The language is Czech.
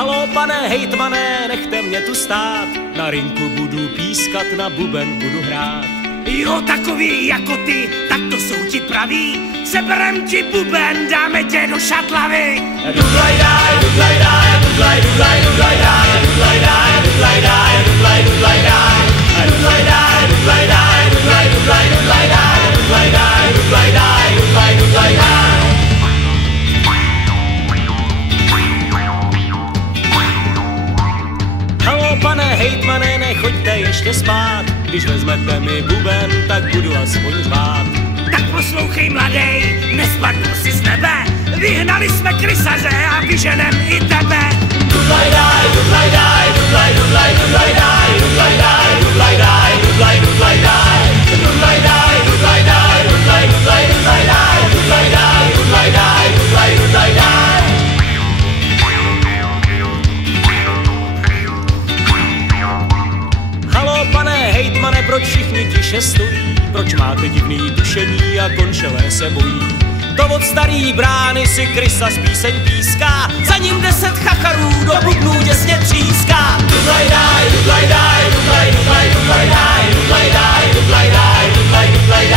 Halo, pane hejtmane, nechte mě tu stát, na rinku budu pískat, na buben budu hrát. Jo, takový jako ty, tak to jsou ti praví, seberem ti buben, dáme tě do šatlavy. Dudlaj daj, dudlaj daj, dudlaj, dudlaj, dudlaj daj, dudlaj daj, dudlaj daj, dudlaj, dudlaj daj, dudlaj daj, dudlaj daj, dudlaj, dudlaj, dudlaj daj, dudlaj daj, dudlaj daj, dudlaj, dudlaj daj. Halo, pane hejtmane, nechoďte ještě spát, když vezmete mi buben, tak budu aspoň řvát. Tak poslouchej, mladej, nespadnu si z nebe, vyhnali jsme krysaře a vyženem i tebe. Dudlaj daj, dudlaj daj, dudlaj, dudlaj, dudlaj daj, dudlaj daj, dudlaj daj, dudlaj, dudlaj daj, dudlaj daj, dudlaj daj, dudlaj, dudlaj, dudlaj daj, dudlaj daj, dudlaj daj, dudlaj, dudlaj daj. Halo, pane hejtmane, proč všichni tiše stojí? Proč máte divný tušení a končelé se bojí? To od starý brány si krysa z píseň píská, za ním 10 chacharů do bubnů děsně tříská. Dudlaj daj, dudlaj daj, dudlaj, dudlaj, dudlaj daj, dudlaj daj, dudlaj daj, dudlaj, dudlaj